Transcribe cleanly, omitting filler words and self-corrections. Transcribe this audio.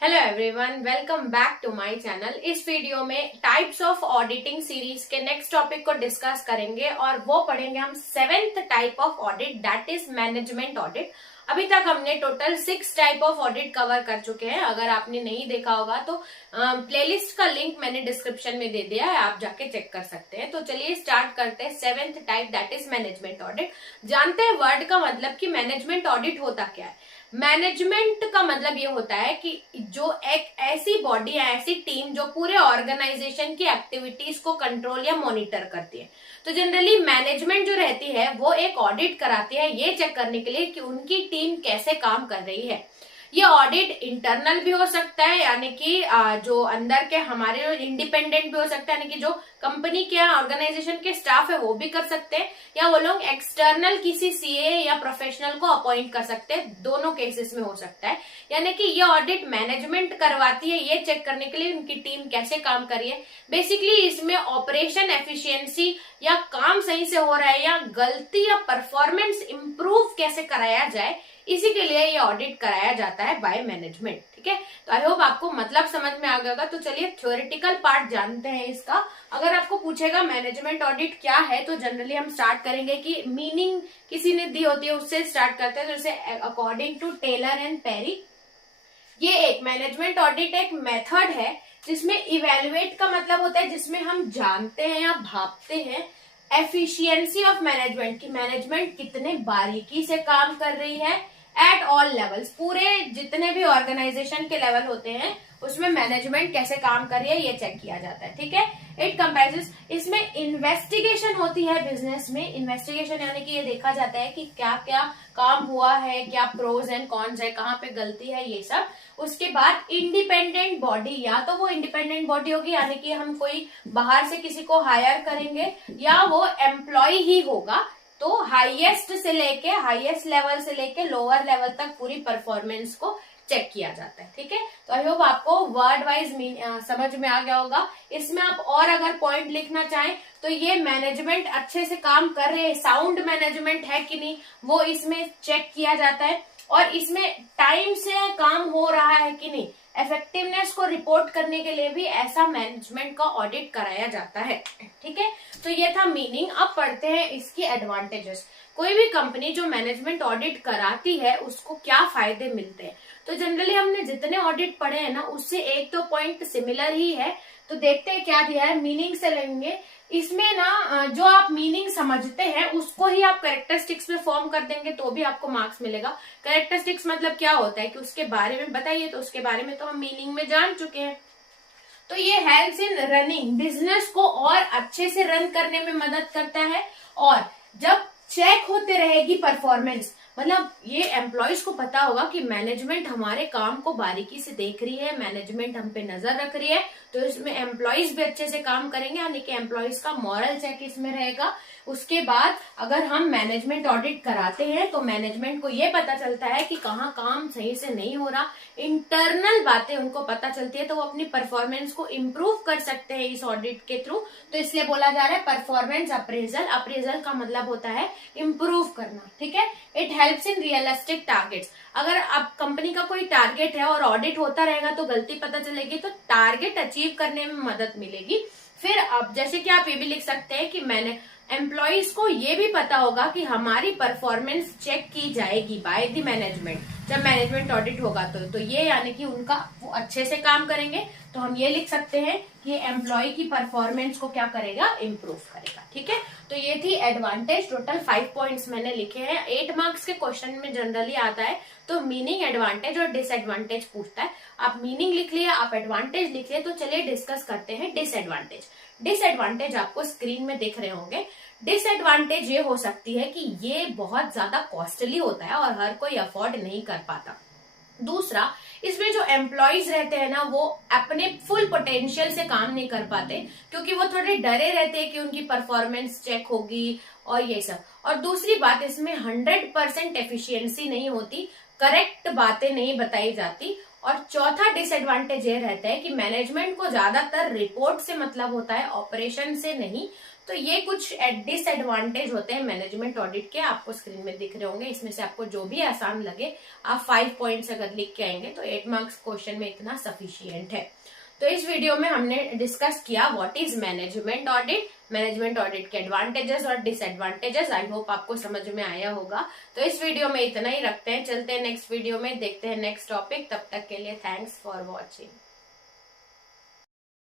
Hello everyone, welcome back to my channel. इस video में types of auditing series के next topic को discuss करेंगे और वो पढ़ेंगे हम seventh type of audit, that is management audit. अभी तक हमने total 6 type of audit cover कर चुके हैं। अगर आपने नहीं देखा होगा तो प्लेलिस्ट का लिंक मैंने डिस्क्रिप्शन में दे दिया है, आप जाके चेक कर सकते हैं। तो चलिए स्टार्ट करते हैं। Seventh type that is management audit. जानते हैं वर्ड का मतलब कि मैनेजमेंट ऑडिट होता क्या है। मैनेजमेंट का मतलब ये होता है कि जो एक ऐसी बॉडी है, ऐसी टीम जो पूरे ऑर्गेनाइजेशन की एक्टिविटीज को कंट्रोल या मॉनिटर करती है। तो जनरली मैनेजमेंट जो रहती है वो एक ऑडिट कराती है ये चेक करने के लिए कि उनकी टीम कैसे काम कर रही है। ये ऑडिट इंटरनल भी हो सकता है, यानी कि जो अंदर के हमारे इंडिपेंडेंट भी हो सकता है, यानी कि जो कंपनी के ऑर्गेनाइजेशन के स्टाफ है वो भी कर सकते हैं, या वो लोग एक्सटर्नल किसी सीए या प्रोफेशनल को अपॉइंट कर सकते हैं। दोनों केसेस में हो सकता है। यानी कि ये ऑडिट मैनेजमेंट करवाती है ये चेक करने के लिए उनकी टीम कैसे काम कर रही है। बेसिकली इसमें ऑपरेशन एफिशिएंसी या काम सही से हो रहा है या गलती या परफॉर्मेंस इंप्रूव कैसे कराया जाए, इसी के लिए ये ऑडिट कराया जाता है बाय मैनेजमेंट। ठीक है, तो आई होप आपको मतलब समझ में आ गया होगा। तो चलिए थ्योरेटिकल पार्ट जानते हैं इसका। अगर आपको पूछेगा मैनेजमेंट ऑडिट क्या है, तो जनरली हम स्टार्ट करेंगे कि मीनिंग किसी ने दी होती है उससे स्टार्ट करते हैं। जैसे according to Taylor and Perry, ये एक मैनेजमेंट ऑडिट एक मेथड है जिसमें इवेल्युएट का मतलब होता है जिसमें हम जानते हैं या भापते हैं एफिशिएंसी ऑफ मैनेजमेंट, की मैनेजमेंट कितने बारीकी से काम कर रही है एट ऑल लेवल्स। पूरे जितने भी ऑर्गेनाइजेशन के लेवल होते हैं उसमें मैनेजमेंट कैसे काम कर रही है ये चेक किया जाता है। ठीक है, इट कंपेरिजन, इसमें इन्वेस्टिगेशन होती है। बिजनेस में इन्वेस्टिगेशन यानी कि ये देखा जाता है कि क्या क्या काम हुआ है, क्या प्रोज एंड कॉन्स है, कहाँ पे गलती है, ये सब। उसके बाद इंडिपेंडेंट बॉडी, या तो वो इंडिपेंडेंट बॉडी होगी यानी कि हम कोई बाहर से किसी को हायर करेंगे, या वो एम्प्लॉय ही होगा। तो हाईएस्ट लेवल से लेके लोअर लेवल तक पूरी परफॉर्मेंस को चेक किया जाता है। ठीक है, तो आई होप आपको वर्ड वाइज समझ में आ गया होगा। इसमें आप और अगर पॉइंट लिखना चाहें तो ये मैनेजमेंट अच्छे से काम कर रहे हैं, साउंड मैनेजमेंट है कि नहीं वो इसमें चेक किया जाता है, और इसमें टाइम से काम हो रहा है कि नहीं, इफेक्टिवनेस को रिपोर्ट करने के लिए भी ऐसा मैनेजमेंट का ऑडिट कराया जाता है। ठीक है, तो ये था मीनिंग। अब पढ़ते हैं इसकी एडवांटेजेस। कोई भी कंपनी जो मैनेजमेंट ऑडिट कराती है उसको क्या फायदे मिलते हैं। तो जनरली हमने जितने ऑडिट पढ़े हैं ना उससे एक तो पॉइंट सिमिलर ही है। तो देखते हैं क्या दिया है, मीनिंग से लेंगे। इसमें ना जो आप मीनिंग समझते हैं उसको ही आप कैरेक्टरिस्टिक्स में फॉर्म कर देंगे तो भी आपको मार्क्स मिलेगा। कैरेक्टरिस्टिक्स मतलब क्या होता है कि उसके बारे में बताइए, तो उसके बारे में तो हम मीनिंग में जान चुके हैं। तो ये हेल्प्स इन रनिंग, बिजनेस को और अच्छे से रन करने में मदद करता है। और जब चेक होते रहेगी परफॉर्मेंस, मतलब ये एम्प्लॉयज को पता होगा कि मैनेजमेंट हमारे काम को बारीकी से देख रही है, मैनेजमेंट हम पे नजर रख रही है, तो इसमें एम्प्लॉयज भी अच्छे से काम करेंगे, यानी कि एम्प्लॉयज का मॉरल चेक इसमें रहेगा। उसके बाद अगर हम मैनेजमेंट ऑडिट कराते हैं तो मैनेजमेंट को ये पता चलता है कि कहाँ काम सही से नहीं हो रहा, इंटरनल बातें उनको पता चलती है, तो वो अपनी परफॉर्मेंस को इम्प्रूव कर सकते हैं इस ऑडिट के थ्रू। तो इसलिए बोला जा रहा है परफॉर्मेंस अप्रेजल। अप्रेजल का मतलब होता है इम्प्रूव करना। ठीक है, it helps in realistic targets. अगर अब कंपनी का कोई टारगेट है और ऑडिट होता रहेगा तो गलती पता चलेगी, तो टारगेट अचीव करने में मदद मिलेगी। फिर अब जैसे कि आप ये भी लिख सकते हैं कि मैंने एम्प्लॉइज को ये भी पता होगा कि हमारी परफॉर्मेंस चेक की जाएगी बाय द मैनेजमेंट जब मैनेजमेंट ऑडिट होगा। तो ये यानी कि उनका वो अच्छे से काम करेंगे। तो हम ये लिख सकते हैं कि एम्प्लॉय की परफॉर्मेंस को क्या करेगा, इम्प्रूव करेगा। ठीक है, तो ये थी एडवांटेज। टोटल 5 पॉइंट्स मैंने लिखे हैं। 8 मार्क्स के क्वेश्चन में जनरली आता है तो मीनिंग, एडवांटेज और डिसएडवांटेज पूछता है। आप मीनिंग लिख लिया, आप एडवांटेज लिख लिया, तो चलिए डिस्कस करते हैं डिसएडवांटेज। डिसएडवांटेज आपको स्क्रीन में दिख रहे होंगे। डिसएडवांटेज ये हो सकती है कि ये बहुत ज्यादा कॉस्टली होता है और हर कोई अफोर्ड नहीं कर पाता। दूसरा, इसमें जो एम्प्लॉयज रहते हैं ना वो अपने फुल पोटेंशियल से काम नहीं कर पाते, क्योंकि वो थोड़े डरे रहते हैं कि उनकी परफॉर्मेंस चेक होगी और ये सब। और दूसरी बात, इसमें 100% एफिशिएंसी नहीं होती, करेक्ट बातें नहीं बताई जाती। और चौथा डिसएडवांटेज ये रहता है कि मैनेजमेंट को ज्यादातर रिपोर्ट से मतलब होता है, ऑपरेशन से नहीं। तो ये कुछ डिसएडवांटेज होते हैं मैनेजमेंट ऑडिट के, आपको स्क्रीन में दिख रहे होंगे। इसमें से आपको जो भी आसान लगे आप 5 पॉइंट्स अगर लिख के आएंगे तो 8 मार्क्स क्वेश्चन में इतना सफिशियंट है। तो इस वीडियो में हमने डिस्कस किया what is management audit, management audit के एडवांटेजेस और डिसएडवांटेजेस। आई होप आपको समझ में आया होगा। तो इस वीडियो में इतना ही रखते हैं, चलते हैं नेक्स्ट वीडियो में, देखते हैं नेक्स्ट टॉपिक। तब तक के लिए थैंक्स फॉर वॉचिंग।